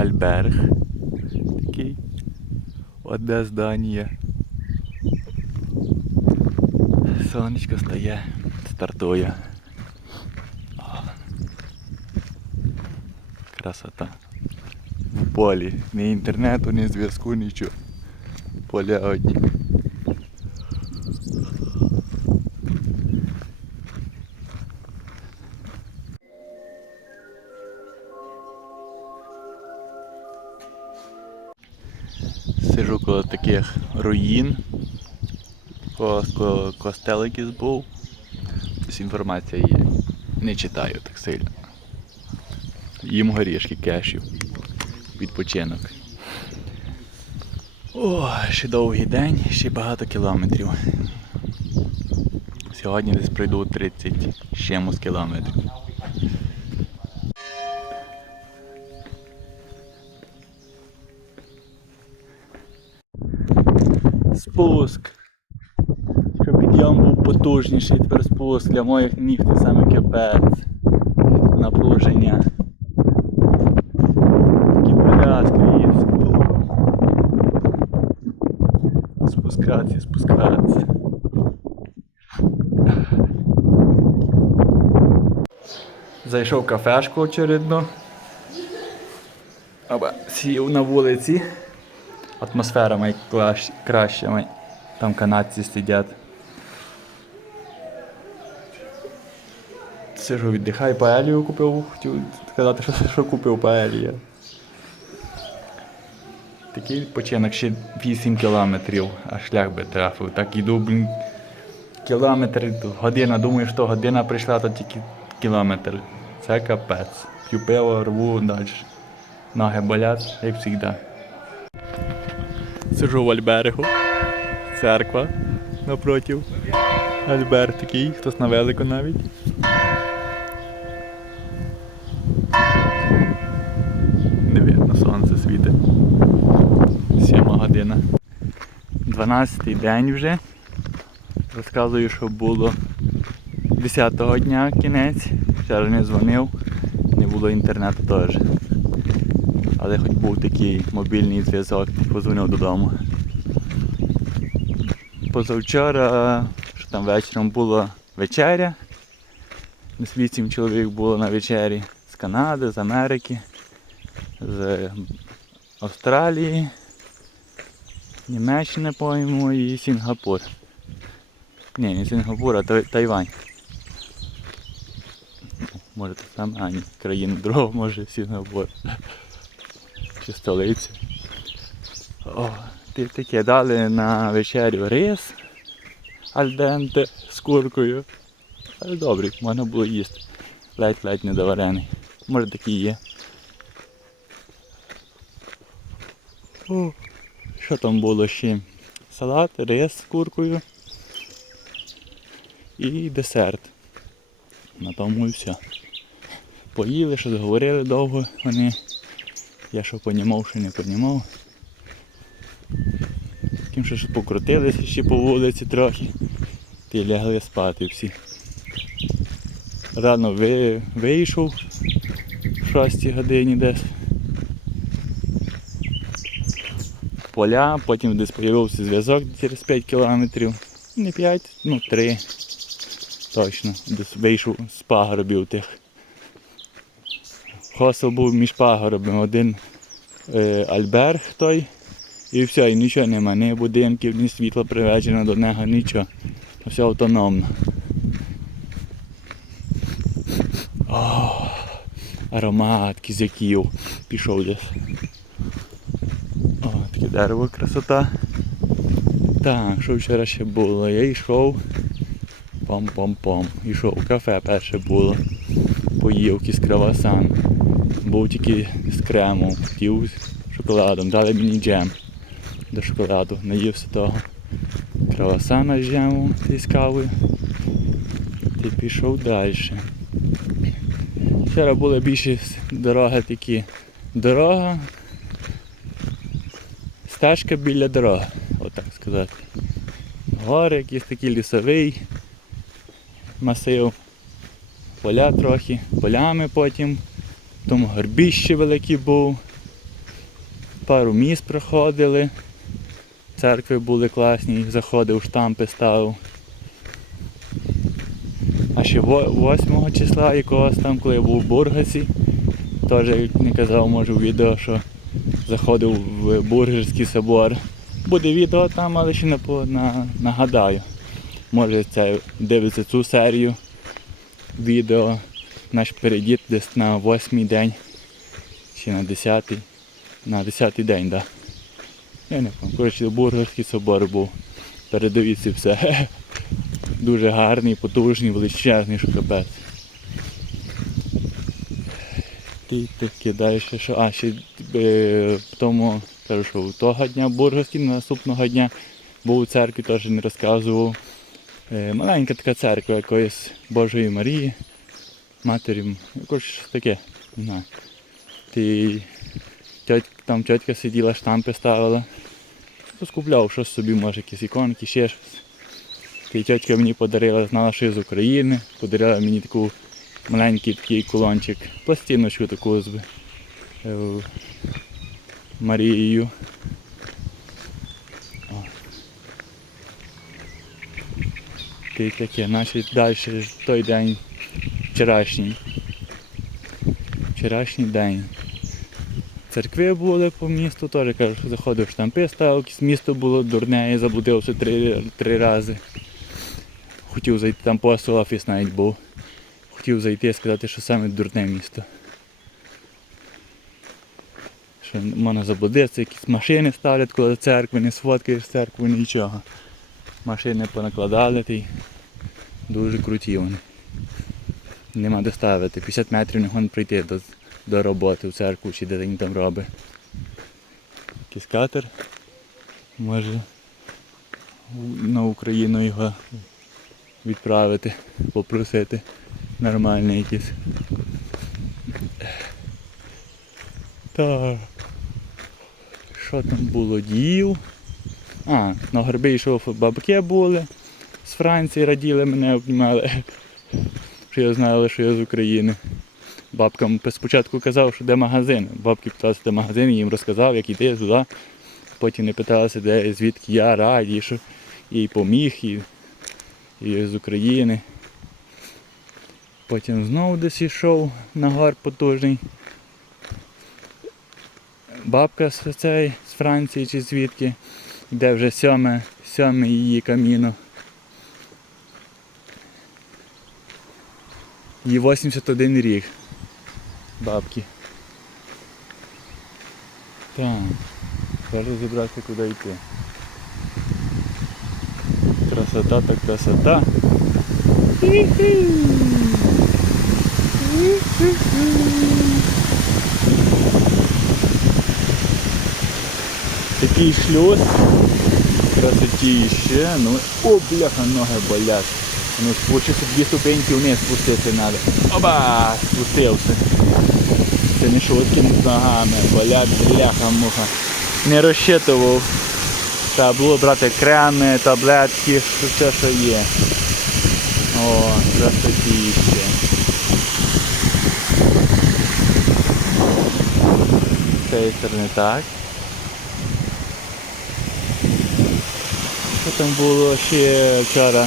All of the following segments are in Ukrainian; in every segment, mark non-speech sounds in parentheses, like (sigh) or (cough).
Альберг. Такий. Одне здання. Сонечко стає, стартує. О. Красота. В полі. Ні інтернету, ні зв'язку, нічого. Поля одні. Таких руїн. Ко, ко, костел якийсь був. Ось інформація є. Не читаю так сильно. Їм горішки кешів. Відпочинок. О, ще довгий день, ще багато кілометрів. Сьогодні десь пройду 30 чимось кілометрів. Спуск. Щоб підйом був потужніший, тепер спуск для моїх ніг це саме капець. Напруження. Такі поля скрізь. Спускатися, спускатися. Зайшов в кафешку очередно. Оба, сів на вулиці. Атмосфера клаш- краща. май- Там канадці сидять. Сижу, віддихаю, паелію купив. Хотів сказати, що, що купив паелія. Такий відпочинок ще 8 кілометрів, а шлях би трафив. Так іду, блін, кілометр, година, думаю, що година прийшла, то тільки кілометр. Це капець. П'ю пиво, рву далі. Ноги болять, як завжди. Сижу в Альбергу. Церква напротив. Альберг такий, хтось на велику навіть. Не видно, сонце світить. Сьома година. 12 день вже. Розказую, що було 10-го дня кінець. Ще не дзвонив, не було інтернету теж. Але хоч був такий мобільний зв'язок, позвонив додому. Позавчора, що там вечором була вечеря. Десь вісім чоловік було на вечері з Канади, з Америки, з Австралії, Німеччини, по-моєму, і Сінгапур. Ні, не Сінгапур, а Тайвань. Може це саме, а ні, країна друга, може Сінгапур. Чи столиця. О, таке дали на вечерю рис альденте з куркою. Але добрий, можна було їсти. Ледь-ледь недоварений. Може такий є. О, що там було ще? Салат, рис з куркою і десерт. На тому і все. Поїли, що говорили довго вони. Я що понімав, що не понімав. Тим, що покрутилися ще по вулиці трохи. Ти лягли спати всі. Рано ви, вийшов в 6 годині десь. Поля, потім десь з'явився зв'язок через 5 кілометрів. Не 5, ну 3. Точно. Десь вийшов з пагорбів тих. Хостел був між пагорбами. Один е, альберг той. І все, і нічого нема, ні будинків, ні світла приведено до нього, нічого. Все автономно. О, аромат кізяків пішов десь. О, таке дерево красота. Так, що вчора ще було? Я йшов. Пом-пом-пом. Йшов кафе перше було. Поїв з кравасан. Був тільки з кремом, хотів з шоколадом, дали мені джем до шоколаду, наївся того кравасана з джемом з кавою. І пішов далі. Вчора були більше дороги такі. Дорога. Стежка біля дороги, отак сказати. Гори якийсь такий лісовий масив. Поля трохи, полями потім. Тому горбіще великий був. пару міст проходили. Церкви були класні, заходив, штампи ставив. А ще 8 числа якогось там, коли я був у Бургасі, теж як не казав, може у відео, що заходив в Бургерський собор. Буде відео там, але ще на, нагадаю. Може це дивиться цю серію відео. Наш передід десь на восьмий день чи на десятий. На десятий день, так. Да. Я не пам'ятаю. Коротше, Бургерський собор був. Передивіться все. (laughs) Дуже гарний, потужний, величезний, що капець. Ти таки далі що. А, ще е, в тому, кажу, що того дня бургерський, наступного дня був у церкві, теж не розказував. Е, маленька така церква якоїсь Божої Марії, матері, якось таке, не знаю. Ти, тьоть, там тьотька сиділа, штампи ставила. Скупляв щось собі, може якісь іконки, ще щось. Ти тьотька мені подарила, знала, що я з України, подарила мені таку маленький такий кулончик, пластиночку таку з е, Марією. Ти таке, значить далі той день вчорашній. Вчорашній день. Церкви були по місту, теж кажу, що заходив штампи ставив, місто було дурне, я заблудився три, три рази. Хотів зайти, там посол офіс навіть був. Хотів зайти і сказати, що саме дурне місто. Що можна заблудитися, якісь машини ставлять коло церкви, не сфоткаєш церкву, нічого. Машини понакладали, й дуже круті вони. Нема де ставити. 50 метрів не можна прийти до, до роботи в церкву чи де він там робить. Якийсь катер. Може на Україну його відправити, попросити нормальний якийсь. Так. Що там було? Діїв. А, на горби йшов бабки були. З Франції раділи мене, обнімали. Що я знала, що я з України. Бабкам спочатку казав, що де магазин. Бабки питалися, де магазин, їм розказав, як йти туди. Потім не питалися, де звідки я раді, що їй поміг, і, і з України. Потім знову десь йшов на гор потужний. Бабка з цей, з Франції чи звідки, де вже сьоме, сьоме її каміно. Їй 81 рік. Бабки. Так. Треба розібратися, куди йти. Красота так красота. Такий шлюз. Красотіще. Ну, о, бляха, ноги болять. Ну, спустився дві ступеньки вниз спуститися треба. Оба! Спустився. Це не шутки з ногами. Болять, бляха, муха. Не розчитував. Треба було брати креми, таблетки, все, що є. О, красотіще. З цієї сторони так. Що там було ще вчора?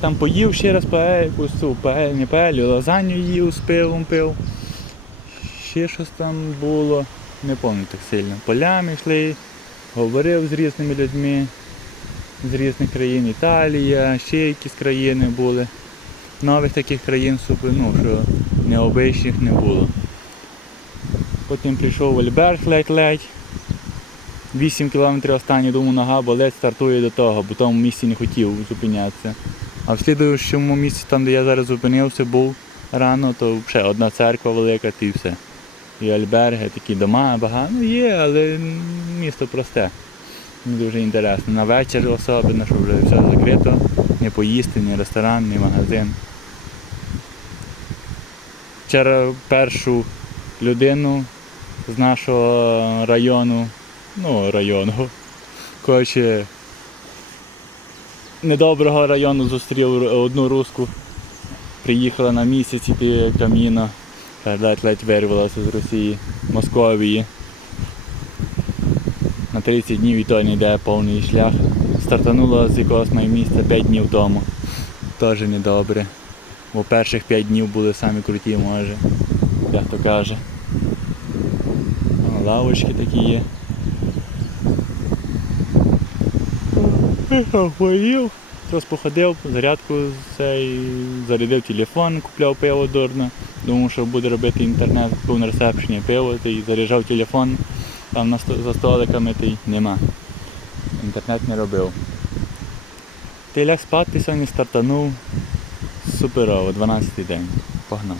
Там поїв ще раз паель, якусь лазанью їв з пивом пив. Ще щось там було, не пам'ятаю так сильно. Полями йшли, говорив з різними людьми з різних країн, Італія, ще якісь країни були. Нових таких країн супер, ну, що необичних не було. Потім прийшов в Альберг ледь-ледь. 8 кілометрів останні, думаю, нога болить, стартує до того, бо в тому місці не хотів зупинятися. А в слідуючому місці, там де я зараз зупинився, був рано, то ще одна церква велика, і все. І альберги, такі дома багато. Ну є, але місто просте. Дуже інтересно. На вечір особливо, що вже все закрито, не поїсти, ні ресторан, ні магазин. Вчора першу людину з нашого району, ну району, коротше, недоброго району зустрів одну руску приїхала на місяць іти каміно. Ледь-ледь вирвалася з Росії, Московії. На 30 днів і то не йде повний шлях. Стартанула з якогось місця 5 днів тому. Теж недобре. Бо перших 5 днів були самі круті, може. Як то каже. Лавочки такі є. Поїв, трохи походив, зарядку цей, зарядив телефон, купляв пиво дурно. Думав, що буде робити інтернет, був на ресепшені пиво, та заряджав телефон, там на за столиками та нема. Інтернет не робив. Ти ляг спати сьогодні стартанув. Суперово, 12-й день. Погнав.